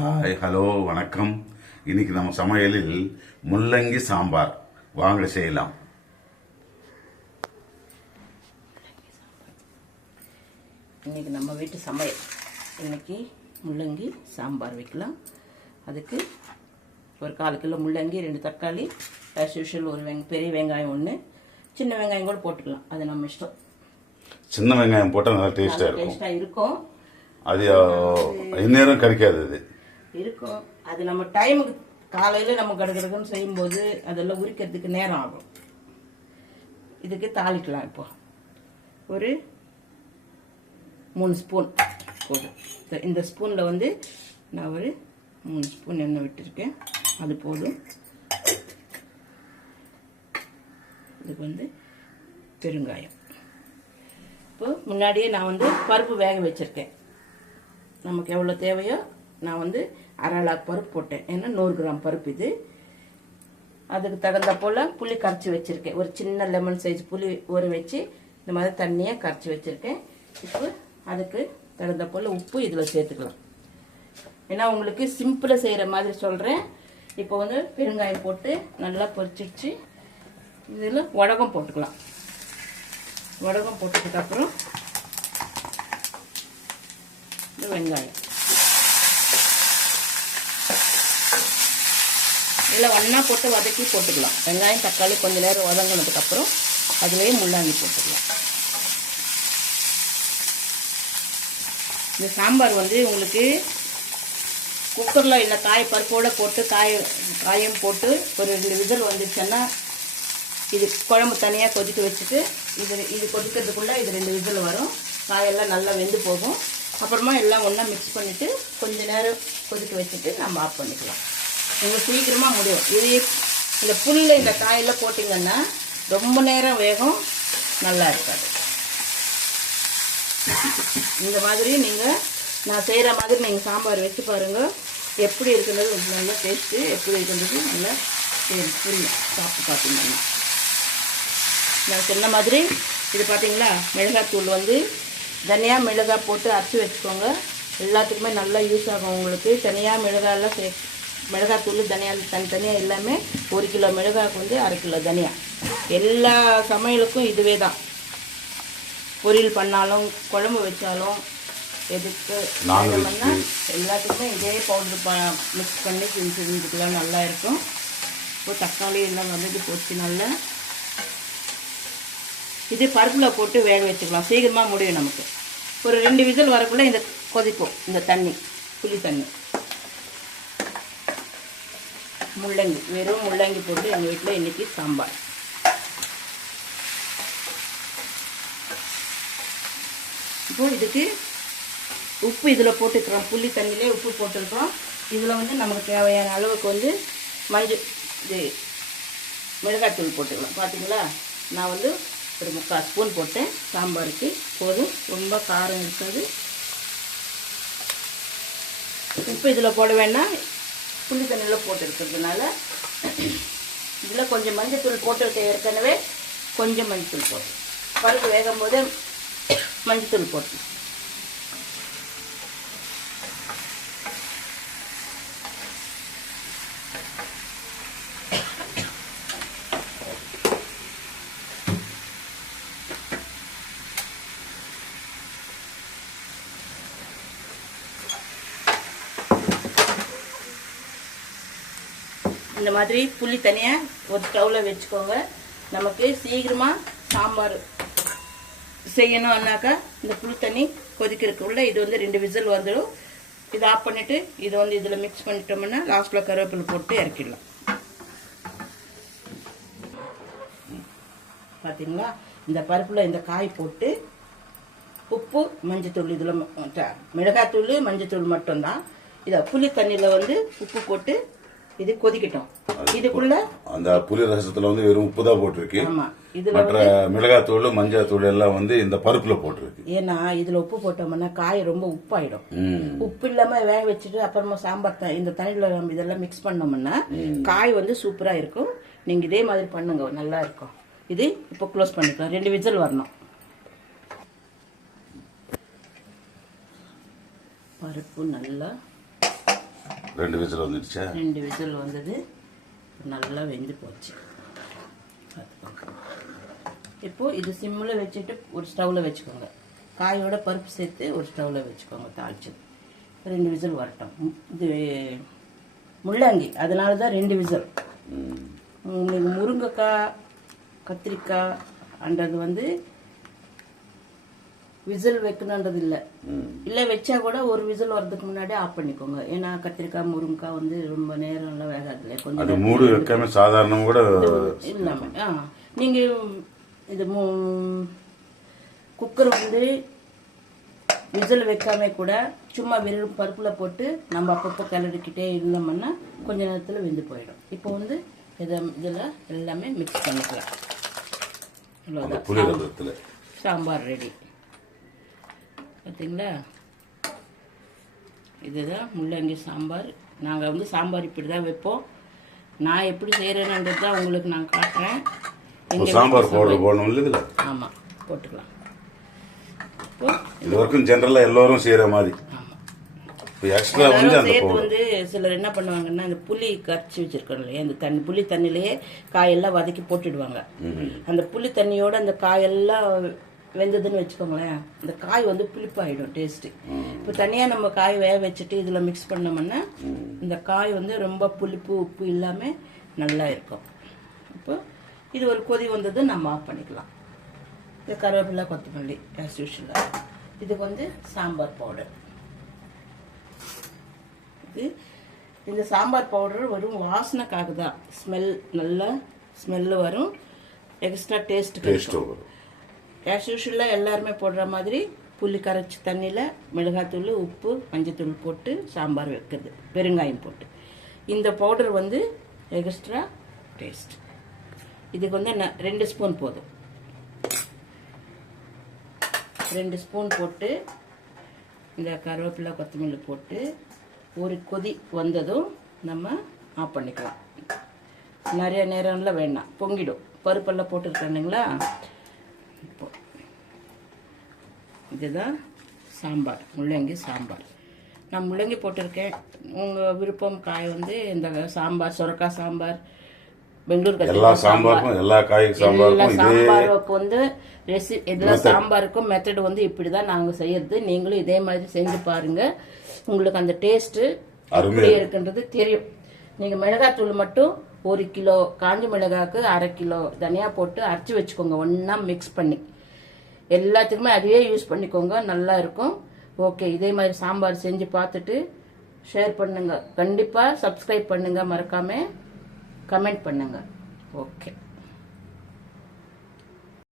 Hi hello வணக்கம். இன்னைக்கு நம்ம சமையலில் முள்ளங்கி சாம்பார். வாங்க செய்யலாம். இன்றைக்கி நம்ம வீட்டு சமையல். இன்னைக்கு முள்ளங்கி சாம்பார் வைக்கலாம். அதுக்கு ஒரு கால் கிலோ முள்ளங்கி ரெண்டு தக்காளி ஆஸ் யூஷுவல் ஒரு வெங் பெரிய வெங்காயம் ஒன்று சின்ன வெங்காயம் கூட போட்டுக்கலாம். அது நம்ம இஷ்டம். சின்ன வெங்காயம் போட்டால் நல்லா டேஸ்டாக இருக்கும். டேஸ்ட்டாக இருக்கும். அது இந்நேரம் கிடைக்காது அது. இருக்கும். அது நம்ம டைமுக்கு காலையில் நம்ம கடகடக்குன்னு செய்யும்போது அதெல்லாம் உரிக்கிறதுக்கு நேரம் ஆகும். இதுக்கு தாளிக்கலாம் இப்போ. ஒரு மூணு ஸ்பூன் போதும். இந்த- இந்த ஸ்பூனில் வந்து நான் ஒரு மூணு ஸ்பூன் எண்ணெய் விட்டுருக்கேன். அது போதும். இதுக்கு வந்து பெருங்காயம். இப்போ முன்னாடியே நான் வந்து பருப்பு வேக வச்சுருக்கேன். நமக்கு எவ்வளோ தேவையோ நான் வந்து அரை லாக் பருப்பு போட்டேன். ஏன்னா நூறு கிராம் பருப்பு இது. அதுக்கு தகுந்த போல் புளி கரைச்சி வச்சுருக்கேன். ஒரு சின்ன லெமன் சைஸ் புளி ஊற வச்சு இந்த மாதிரி தண்ணியாக கரைச்சி வச்சுருக்கேன். இப்போ அதுக்கு தகுந்த போல் உப்பு இதில் சேர்த்துக்கலாம். ஏன்னா உங்களுக்கு சிம்பிளாக செய்கிற மாதிரி சொல்கிறேன் இப்போ வந்து பெருங்காயம் போட்டு நல்லா பொரிச்சிடுச்சு இதில் உடகம் போட்டுக்கலாம். உடகம் போட்டதுக்கப்புறம் இந்த வெங்காயம். இதில் ஒன்றா போட்டு வதக்கி போட்டுக்கலாம். வெங்காயம் தக்காளி கொஞ்சம் நேரம் வதங்கினதுக்கப்புறம் அதுலேயே முள்ளாங்கி போட்டுக்கலாம். இந்த சாம்பார் வந்து உங்களுக்கு குக்கரில் இந்த காய் பருப்போடு போட்டு காய காயம் போட்டு ஒரு ரெண்டு விதல் வந்துச்சுன்னா இது குழம்பு தனியாக கொதிக்க வச்சுட்டு இது இது கொதிக்கிறதுக்குள்ளே இது ரெண்டு விசில் வரும். காயெல்லாம் நல்லா வெந்து போகும். அப்புறமா எல்லாம் ஒன்றா மிக்ஸ் பண்ணிவிட்டு கொஞ்ச நேரம் கொதிக்க வச்சுட்டு நம்ம ஆஃப் பண்ணிக்கலாம். உங்களுக்கு சீக்கிரமாக முடியும். இது இந்த புல்ல இந்த காயெல்லாம் போட்டிங்கன்னா ரொம்ப நேரம் வேகும். நல்லா இருக்காது. இந்த மாதிரி நீங்கள் நான் செய்கிற மாதிரி நீங்கள் சாம்பார் வச்சு பாருங்கள் எப்படி இருக்கிறது நல்லா டேஸ்ட்டு எப்படி இருக்கிறது நல்லா செய்யணும் புரியும் சாப்பிட்டு பார்த்தீங்கன்னா நான் சொன்ன மாதிரி இது பார்த்தீங்களா மிளகாத்தூள் வந்து தனியாக மிளகாய் போட்டு அரைச்சி வச்சுக்கோங்க. எல்லாத்துக்குமே நல்லா யூஸ் ஆகும் உங்களுக்கு. தனியாக மிளகாயெல்லாம் சே மிளகாத்தூள் தனியா தனித்தனியாக எல்லாமே ஒரு கிலோ மிளகாய்க்கு வந்து அரை கிலோ தனியா. எல்லா சமையலுக்கும் இதுவே தான். பொரியல் பண்ணாலும் குழம்பு வச்சாலும் எதுக்கு எல்லாத்துக்குமே இதே பவுடர் மிக்ஸ் பண்ணி செஞ்சு செஞ்சுக்கலாம் நல்லா இருக்கும். இப்போ தக்காளி எல்லாம் வந்து போச்சு நல்லா. இது பருப்பில் போட்டு வேக வச்சுக்கலாம். சீக்கிரமாக முடியும் நமக்கு. ஒரு ரெண்டு விசில் வரக்குள்ளே இந்த கொதிக்கும் இந்த தண்ணி புளி தண்ணி. முள்ளங்கி வெறும் முள்ளங்கி போட்டு எங்கள் வீட்டில் இன்றைக்கி சாம்பார். இப்போது இதுக்கு உப்பு இதில் போட்டுக்கிறோம். புளி தண்ணியிலே உப்பு போட்டுருக்குறோம். இதில் வந்து நமக்கு தேவையான அளவுக்கு வந்து மஞ்சள் இது மிளகாய்த்தூள் போட்டுக்கலாம். பார்த்தீங்களா நான் வந்து ஒரு முக்கால் ஸ்பூன் போட்டேன். சாம்பாருக்கு போதும். ரொம்ப காரம் இருக்காது. உப்பு இதில் போட வேண்டாம் புளி தண்ணியில் போட்டு இருக்கிறதுனால இதில் கொஞ்சம் மஞ்சத்தூள் போட்டுருக்க ஏற்கனவே கொஞ்சம் மஞ்சத்தூள் போட்டு பருப்பு வேகும் போது மஞ்சத்தூள் போட்டு. இந்த மாதிரி புளி தனியாக ஒரு ஸ்டவ்வில் வச்சுக்கோங்க. நமக்கு சீக்கிரமாக சாம்பார் செய்யணும்னாக்கா இந்த புளி தண்ணி கொதிக்கிறதுக்குள்ள இது வந்து ரெண்டு விசில் வந்துடும் இதை ஆஃப் பண்ணிவிட்டு இதை வந்து இதில் மிக்ஸ் பண்ணிட்டோம்னா லாஸ்ட்டில் கருவேப்பிலை போட்டு இறக்கிடலாம். பார்த்தீங்களா இந்த பருப்பில் இந்த காய் போட்டு உப்பு மஞ்சத்தூள் இதில் மிளகாத்தூள் மஞ்சத்தூள் மட்டும்தான். இதை புளி தண்ணியில் வந்து உப்பு போட்டு இது கொதிக்கட்டும். இதுக்குள்ள அந்த புளி ரசத்துல வந்து வெறும் உப்பு தான் போட்டிருக்கு. மற்ற மிளகாத்தூள் மஞ்சள் தூள் எல்லாம் வந்து இந்த பருப்புல போட்டிருக்கு. ஏன்னா இதுல உப்பு போட்டோம்னா காய் ரொம்ப உப்பாயிடும். உப்பு இல்லாம வேக வச்சுட்டு அப்புறமா சாம்பார் இந்த தண்ணியில நம்ம இதெல்லாம் மிக்ஸ் பண்ணோம்னா காய் வந்து சூப்பரா இருக்கும். நீங்க இதே மாதிரி பண்ணுங்க. நல்லா இருக்கும். இது இப்போ க்ளோஸ் பண்ணிக்கலாம். ரெண்டு விசில் வரணும். பருப்பு நல்லா ரெண்டு விசில் வந்துடுச்சா? ரெண்டு விசில் வந்தது. நல்லா வெந்து போச்சு. பார்த்துக்கோங்க. இப்போ இது சிம்மில் வச்சுட்டு ஒரு ஸ்டவ்வில் வச்சுக்கோங்க. காயோட பருப்பு சேர்த்து ஒரு ஸ்டவ்வில் வச்சுக்கோங்க தாளிச்சு ரெண்டு விசில் வரட்டும். இது முள்ளங்கி. அதனால தான் ரெண்டு விசில். உங்களுக்கு முருங்கைக்காய் கத்திரிக்காய் அன்றது வந்து விசில் வைக்கணுன்றது இல்லை. இல்லை வச்சா கூட ஒரு விசில் வர்றதுக்கு முன்னாடி ஆஃப் பண்ணிக்கோங்க. ஏன்னா கத்திரிக்காய் முருங்கைக்காய் வந்து ரொம்ப நேரம் எல்லாம் வேகாது இல்லையா கொஞ்சம் அது மூடு வைக்காம சாதாரணம் கூட இல்லாம ஆ. நீங்க இது மூ குக்கர் வந்து விசில் வைக்காம கூட சும்மா வெறும் பருப்புல போட்டு நம்ம அப்பப்போ கிளறிக்கிட்டே இருந்தோம்னா கொஞ்ச நேரத்தில் வெந்து போயிடும். இப்போ வந்து இதை இதில் எல்லாமே மிக்ஸ் பண்ணிக்கலாம். அவ்வளோதான் சாம்பார் ரெடி. பார்த்தீங்களா இதுதான் முள்ளங்கி சாம்பார். நாங்கள் வந்து சாம்பார் இப்படி தான் வைப்போம். நான் எப்படி செய்கிறேன்ன்றது தான் உங்களுக்கு நான் காட்டுறேன். சாம்பார் பவுடர் போடணும் இல்லை ஆமாம் போட்டுக்கலாம். இது வரைக்கும் ஜென்ரலாக எல்லோரும் செய்கிற மாதிரி. எக்ஸ்ட்ரா வந்து அந்த வந்து சிலர் என்ன பண்ணுவாங்கன்னா இந்த புளி கரைச்சி வச்சிருக்கோம் இல்லையா? அந்த தண்ணி புளி தண்ணியிலேயே காயெல்லாம் வதக்கி போட்டுடுவாங்க. அந்த புளி தண்ணியோட அந்த காயெல்லாம் வெந்ததுன்னு வச்சுக்கோங்களேன் அந்த காய் வந்து புளிப்பாயிடும் டேஸ்ட் இப்போ தனியா நம்ம காய் வேக வச்சுட்டு இதுல மிக்ஸ் பண்ணோம்னா இந்த காய் வந்து ரொம்ப புளிப்பு உப்பு இல்லாம நல்லா இருக்கும். இப்போ இது ஒரு கொதி வந்தது நம்ம ஆஃப் பண்ணிக்கலாம். இது கருவேப்பிலை கொத்தமல்லி ஆஸ் யூஷுவலாக இதுக்கு வந்து சாம்பார் பவுடர் இது இந்த சாம்பார் பவுடர் வெறும் வாசனைக்காக தான். ஸ்மெல் நல்லா ஸ்மெல்லு வரும் எக்ஸ்ட்ரா டேஸ்ட் டேஸ்ட் வரும். ஆஸ் யூஷுவலாக எல்லாருமே போடுற மாதிரி புளி கரைச்சி தண்ணியில் மிளகாத்தூள் உப்பு மஞ்சத்தூள் போட்டு சாம்பார் வைக்கிறது. பெருங்காயம் போட்டு. இந்த பவுடர் வந்து எக்ஸ்ட்ரா டேஸ்ட் இதுக்கு வந்து ந- ரெண்டு ஸ்பூன் போதும். ரெண்டு ஸ்பூன் போட்டு இந்த கருவேப்பிலை கொத்தமல்லி போட்டு ஒரு கொதி வந்ததும் நம்ம ஆஃப் பண்ணிக்கலாம். நிறைய நேரம்லாம் வேண்டாம் பொங்கிடும். பருப்பெல்லாம் போட்டுருக்கேன் இல்லைங்களா? இதுதான் சாம்பார் முள்ளங்கி சாம்பார். நான் முள்ளங்கி போட்டிருக்கேன். உங்கள் விருப்பம் காய் வந்து இந்த சாம்பார் சுரக்காய் சாம்பார் பெங்களூர் எல்லா சாம்பாருக்கும் எல்லா காய் சாம்பாருக்கும் சாம்பாருக்கு வந்து ரெசி எல்லா சாம்பாருக்கும் மெத்தட் வந்து இப்படி தான் நாங்கள் செய்யறது. நீங்களும் இதே மாதிரி செஞ்சு பாருங்க. உங்களுக்கு அந்த டேஸ்ட்டு அருமையா எப்படி இருக்குன்றது தெரியும். நீங்கள் மிளகாத்தூள் மட்டும் ஒரு கிலோ காஞ்ச மிளகாக்கு அரை கிலோ தனியா போட்டு அரைச்சி வச்சுக்கோங்க. ஒன்றா மிக்ஸ் பண்ணி. எல்லாத்துக்குமே அதுவே யூஸ் பண்ணிக்கோங்க. நல்லா இருக்கும். ஓகே இதே மாதிரி சாம்பார் செஞ்சு பார்த்துட்டு ஷேர் பண்ணுங்க. கண்டிப்பாக சப்ஸ்கிரைப் பண்ணுங்கள் மறக்காமல் கமெண்ட் பண்ணுங்கள் ஓகே